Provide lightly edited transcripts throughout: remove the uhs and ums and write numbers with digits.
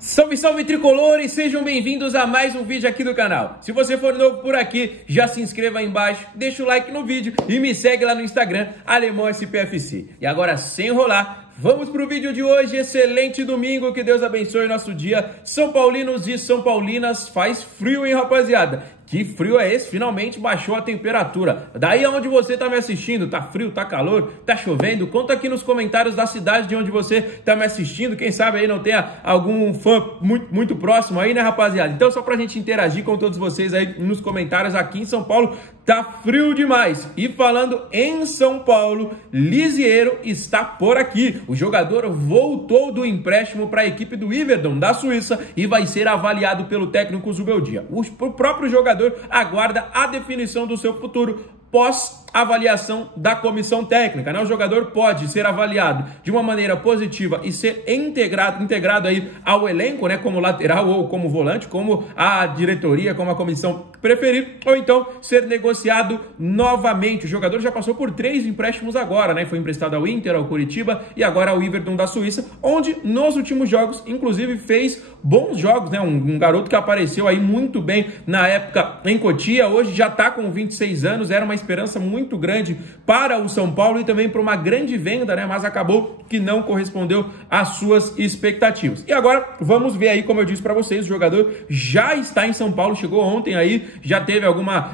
Salve, salve tricolores, sejam bem-vindos a mais um vídeo aqui do canal. Se você for novo por aqui, já se inscreva aí embaixo, deixa o like no vídeo e me segue lá no Instagram, Alemão SPFC. E agora, sem enrolar, vamos pro vídeo de hoje. Excelente domingo, que Deus abençoe o nosso dia. São Paulinos e São Paulinas, faz frio, hein, rapaziada? Que frio é esse? Finalmente baixou a temperatura. Daí aonde você tá me assistindo, tá frio, tá calor, tá chovendo? Conta aqui nos comentários da cidade de onde você tá me assistindo. Quem sabe aí não tenha algum fã muito próximo aí, né, rapaziada? Então só pra gente interagir com todos vocês aí nos comentários, aqui em São Paulo tá frio demais. E falando em São Paulo, Lisiero está por aqui. O jogador voltou do empréstimo para a equipe do Iverdon da Suíça e vai ser avaliado pelo técnico Zubeldia. O próprio jogador aguarda a definição do seu futuro pós-avaliação da comissão técnica, né? O jogador pode ser avaliado de uma maneira positiva e ser integrado aí ao elenco, né? Como lateral ou como volante, como a diretoria, como a comissão preferir, ou então ser negociado novamente. O jogador já passou por 3 empréstimos agora, né? Foi emprestado ao Inter, ao Curitiba e agora ao Iverdon da Suíça, onde nos últimos jogos, inclusive, fez bons jogos, né? Um garoto que apareceu aí muito bem na época em Cotia, hoje já tá com 26 anos, era uma esperança muito grande para o São Paulo e também para uma grande venda, né? Mas acabou que não correspondeu às suas expectativas. E agora vamos ver aí, como eu disse para vocês, o jogador já está em São Paulo, chegou ontem aí, já teve alguma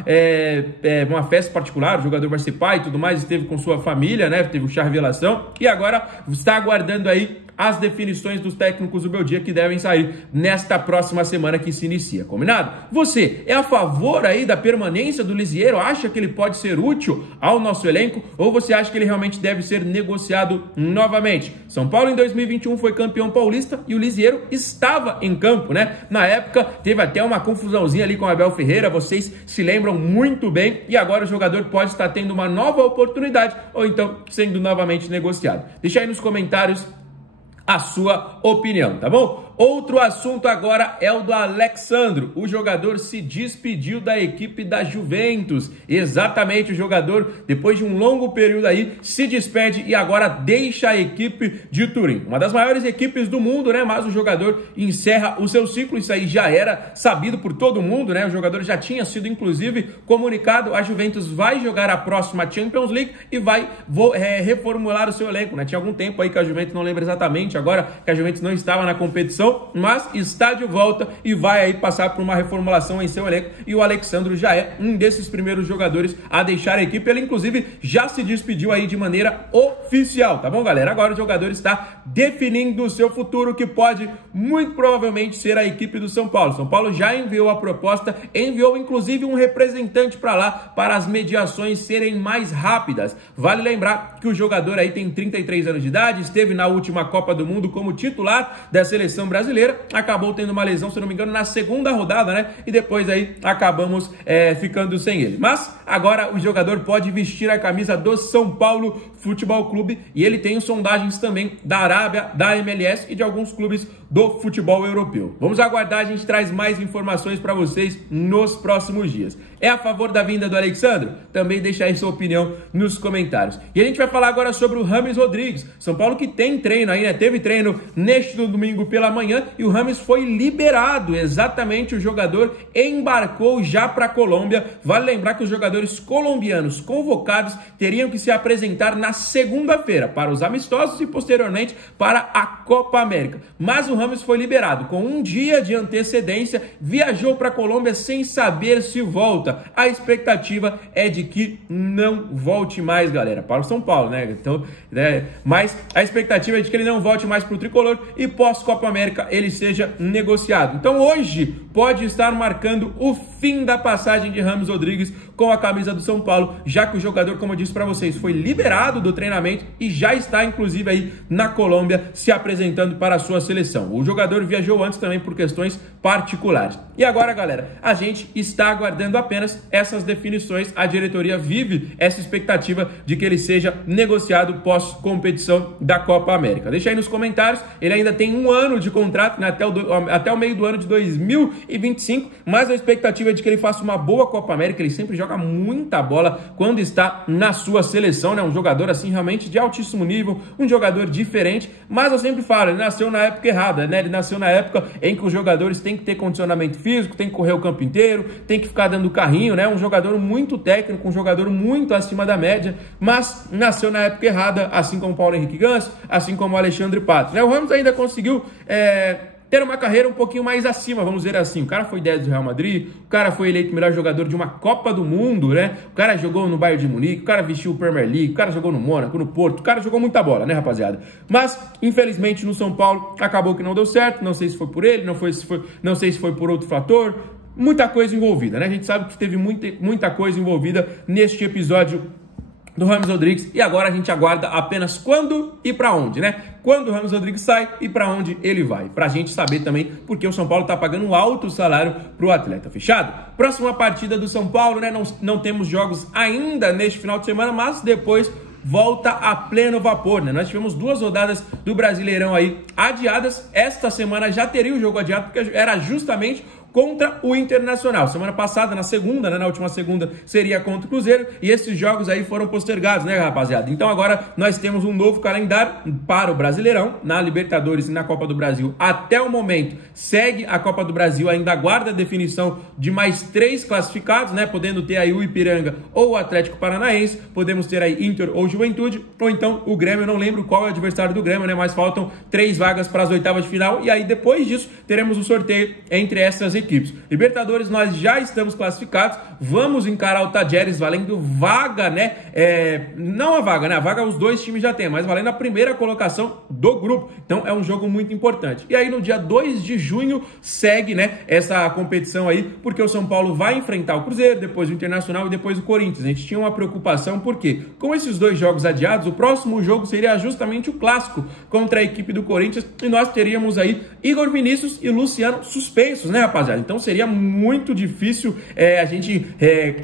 uma festa particular, o jogador vai ser pai e tudo mais, esteve com sua família, né? Teve o chá revelação e agora está aguardando aí as definições dos técnicos do Zubeldia que devem sair nesta próxima semana que se inicia, combinado? Você é a favor aí da permanência do Lisiero? Acha que ele pode ser útil ao nosso elenco? Ou você acha que ele realmente deve ser negociado novamente? São Paulo em 2021 foi campeão paulista e o Lisiero estava em campo, né? Na época teve até uma confusãozinha ali com o Abel Ferreira, vocês se lembram muito bem, e agora o jogador pode estar tendo uma nova oportunidade ou então sendo novamente negociado. Deixa aí nos comentários a sua opinião, tá bom? Outro assunto agora é o do Alexandro. O jogador se despediu da equipe da Juventus. Exatamente, o jogador, depois de um longo período aí, se despede e agora deixa a equipe de Turim. Uma das maiores equipes do mundo, né? Mas o jogador encerra o seu ciclo. Isso aí já era sabido por todo mundo, né? O jogador já tinha sido, inclusive, comunicado. A Juventus vai jogar a próxima Champions League e vai reformular o seu elenco, né? Tinha algum tempo aí que a Juventus, não lembra exatamente agora, que a Juventus não estava na competição, mas está de volta e vai aí passar por uma reformulação em seu elenco, e o Alexandro já é um desses primeiros jogadores a deixar a equipe. Ele inclusive já se despediu aí de maneira oficial, tá bom, galera? Agora o jogador está definindo o seu futuro, que pode muito provavelmente ser a equipe do São Paulo. São Paulo já enviou a proposta, enviou inclusive um representante para lá, para as mediações serem mais rápidas. Vale lembrar que o jogador aí tem 33 anos de idade, esteve na última Copa do Mundo como titular da seleção brasileira, acabou tendo uma lesão, se não me engano, na segunda rodada, né? E depois aí acabamos ficando sem ele. Mas agora o jogador pode vestir a camisa do São Paulo Futebol Clube e ele tem sondagens também da Arábia, da MLS e de alguns clubes do futebol europeu. Vamos aguardar, a gente traz mais informações para vocês nos próximos dias. É a favor da vinda do Alexandro? Também deixa aí sua opinião nos comentários. E a gente vai falar agora sobre o James Rodrigues. São Paulo que tem treino aí, né? Teve treino neste domingo pela manhã e o James foi liberado. Exatamente, o jogador embarcou já para a Colômbia. Vale lembrar que os jogadores colombianos convocados teriam que se apresentar na segunda-feira para os amistosos e posteriormente para a Copa América. Mas o James foi liberado com um dia de antecedência, viajou para a Colômbia sem saber se volta. A expectativa é de que não volte mais, galera, para o São Paulo, né? Então, mas a expectativa é de que ele não volte mais para o tricolor e pós-Copa América ele seja negociado. Então hoje pode estar marcando o fim da passagem de James Rodrigues com a camisa do São Paulo, já que o jogador, como eu disse para vocês, foi liberado do treinamento e já está inclusive aí na Colômbia se apresentando para a sua seleção. O jogador viajou antes também por questões particulares. E agora, galera, a gente está aguardando apenas essas definições. A diretoria vive essa expectativa de que ele seja negociado pós-competição da Copa América. Deixa aí nos comentários, ele ainda tem um ano de contrato, né, até o meio do ano de 2025, mas a expectativa é de que ele faça uma boa Copa América. Ele sempre joga joga muita bola quando está na sua seleção, né? Um jogador assim realmente de altíssimo nível, um jogador diferente, mas eu sempre falo, ele nasceu na época errada, né? Ele nasceu na época em que os jogadores têm que ter condicionamento físico, tem que correr o campo inteiro, tem que ficar dando carrinho, né? Um jogador muito técnico, um jogador muito acima da média, mas nasceu na época errada, assim como o Paulo Henrique Ganso, assim como o Alexandre Pato, né? O Ramos ainda conseguiu ter uma carreira um pouquinho mais acima, vamos dizer assim. O cara foi 10 do Real Madrid, o cara foi eleito melhor jogador de uma Copa do Mundo, né? O cara jogou no Bayern de Munique, o cara vestiu o Premier League, o cara jogou no Mônaco, no Porto, o cara jogou muita bola, né, rapaziada? Mas, infelizmente, no São Paulo, acabou que não deu certo, não sei se foi por ele, não sei se foi por outro fator, muita coisa envolvida, né? A gente sabe que teve muita coisa envolvida neste episódio do James Rodrigues, e agora a gente aguarda apenas quando e para onde, né? Quando o James Rodrigues sai e para onde ele vai, pra gente saber também, porque o São Paulo tá pagando um alto salário pro atleta, fechado? Próxima partida do São Paulo, né? Não temos jogos ainda neste final de semana, mas depois volta a pleno vapor, né? Nós tivemos 2 rodadas do Brasileirão aí adiadas. Esta semana já teria o jogo adiado, porque era justamente contra o Internacional. Semana passada, na segunda, né, na última segunda, seria contra o Cruzeiro, e esses jogos aí foram postergados, né, rapaziada? Então agora nós temos um novo calendário para o Brasileirão, na Libertadores e na Copa do Brasil. Até o momento, segue a Copa do Brasil, ainda aguarda a definição de mais 3 classificados, né, podendo ter aí o Ipiranga ou o Atlético Paranaense, podemos ter aí Inter ou Juventude, ou então o Grêmio, eu não lembro qual é o adversário do Grêmio, né, mas faltam 3 vagas para as oitavas de final, e aí depois disso teremos o sorteio entre essas equipes. Libertadores, nós já estamos classificados, vamos encarar o Tajeres valendo vaga, né? Não a vaga, né? A vaga os 2 times já têm, mas valendo a primeira colocação do grupo. Então é um jogo muito importante. E aí no dia 2 de junho segue, né, essa competição aí, porque o São Paulo vai enfrentar o Cruzeiro, depois o Internacional e depois o Corinthians. A gente tinha uma preocupação, porque com esses 2 jogos adiados, o próximo jogo seria justamente o clássico contra a equipe do Corinthians, e nós teríamos aí Igor Vinícius e Luciano suspensos, né, rapaziada? Então seria muito difícil a gente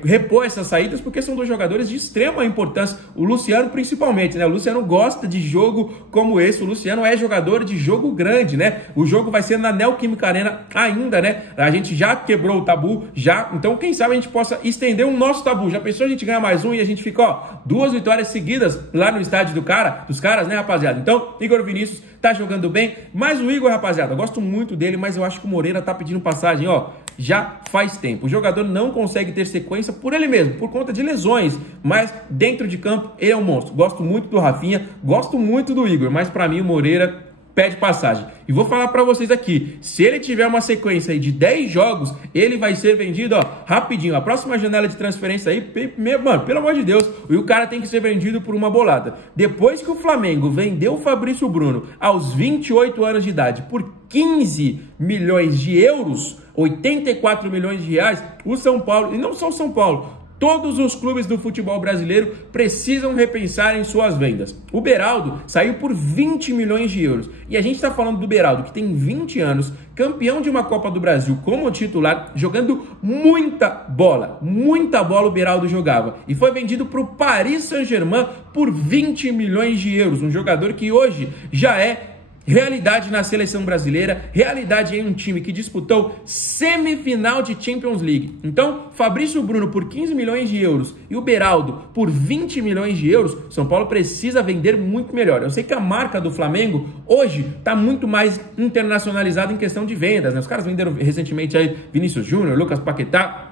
repor essas saídas, porque são 2 jogadores de extrema importância. O Luciano principalmente, né? O Luciano gosta de jogo como esse. O Luciano é jogador de jogo grande, né? O jogo vai ser na Neoquímica Arena ainda, né? A gente já quebrou o tabu, já. Então quem sabe a gente possa estender o nosso tabu. Já pensou a gente ganhar mais um e a gente fica, ó, 2 vitórias seguidas lá no estádio dos caras, né, rapaziada? Então, Igor Vinícius tá jogando bem, mas o Igor, rapaziada, eu gosto muito dele, mas eu acho que o Moreira tá pedindo passagem, ó, já faz tempo. O jogador não consegue ter sequência por ele mesmo, por conta de lesões, mas dentro de campo ele é um monstro. Gosto muito do Rafinha, gosto muito do Igor, mas pra mim o Moreira pede passagem. E vou falar pra vocês aqui, se ele tiver uma sequência aí de 10 jogos, ele vai ser vendido, ó, rapidinho. A próxima janela de transferência aí, mano, pelo amor de Deus, o cara tem que ser vendido por uma bolada. Depois que o Flamengo vendeu o Fabrício Bruno aos 28 anos de idade por 15 milhões de euros, 84 milhões de reais, o São Paulo, e não só o São Paulo, todos os clubes do futebol brasileiro precisam repensar em suas vendas. O Beraldo saiu por 20 milhões de euros. E a gente está falando do Beraldo, que tem 20 anos, campeão de uma Copa do Brasil como titular, jogando muita bola o Beraldo jogava. E foi vendido para o Paris Saint-Germain por 20 milhões de euros. Um jogador que hoje já é realidade na seleção brasileira, realidade em um time que disputou semifinal de Champions League. Então, Fabrício Bruno por 15 milhões de euros e o Beraldo por 20 milhões de euros, São Paulo precisa vender muito melhor. Eu sei que a marca do Flamengo hoje está muito mais internacionalizada em questão de vendas, né? Os caras venderam recentemente aí Vinícius Júnior, Lucas Paquetá.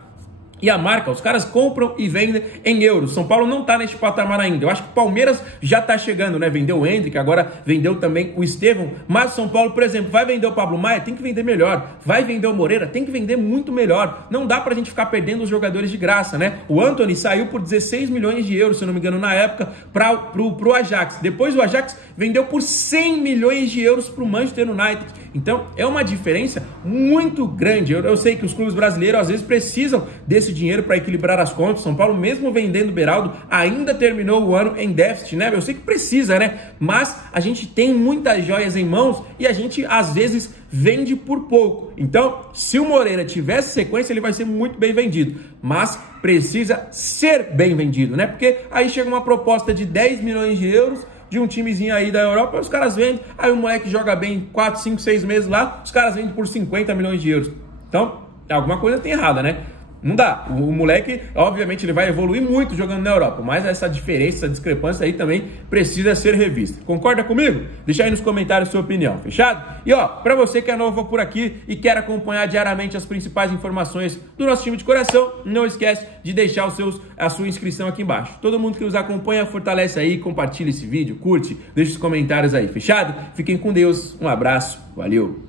E a marca, os caras compram e vendem em euros. São Paulo não tá neste patamar ainda. Eu acho que o Palmeiras já tá chegando, né? Vendeu o Hendrick, agora vendeu também o Estevão. Mas o São Paulo, por exemplo, vai vender o Pablo Maia? Tem que vender melhor. Vai vender o Moreira? Tem que vender muito melhor. Não dá pra gente ficar perdendo os jogadores de graça, né? O Antony saiu por 16 milhões de euros, se eu não me engano, na época, pro Ajax. Depois o Ajax vendeu por 100 milhões de euros pro Manchester United. Então, é uma diferença muito grande. Eu sei que os clubes brasileiros, às vezes, precisam desse dinheiro para equilibrar as contas. São Paulo, mesmo vendendo o Beraldo, ainda terminou o ano em déficit, né? Eu sei que precisa, né? Mas a gente tem muitas joias em mãos e a gente, às vezes, vende por pouco. Então, se o Moreira tivesse sequência, ele vai ser muito bem vendido. Mas precisa ser bem vendido, né? Porque aí chega uma proposta de 10 milhões de euros de um timezinho aí da Europa, os caras vendem, aí o moleque joga bem 4, 5, 6 meses lá, os caras vendem por 50 milhões de euros. Então, alguma coisa tem errada, né? Não dá. O moleque, obviamente, ele vai evoluir muito jogando na Europa, mas essa diferença, essa discrepância aí também precisa ser revista. Concorda comigo? Deixa aí nos comentários sua opinião, fechado? E ó, pra você que é novo por aqui e quer acompanhar diariamente as principais informações do nosso time de coração, não esquece de deixar a sua inscrição aqui embaixo. Todo mundo que nos acompanha, fortalece aí, compartilha esse vídeo, curte, deixa os comentários aí, fechado? Fiquem com Deus, um abraço, valeu!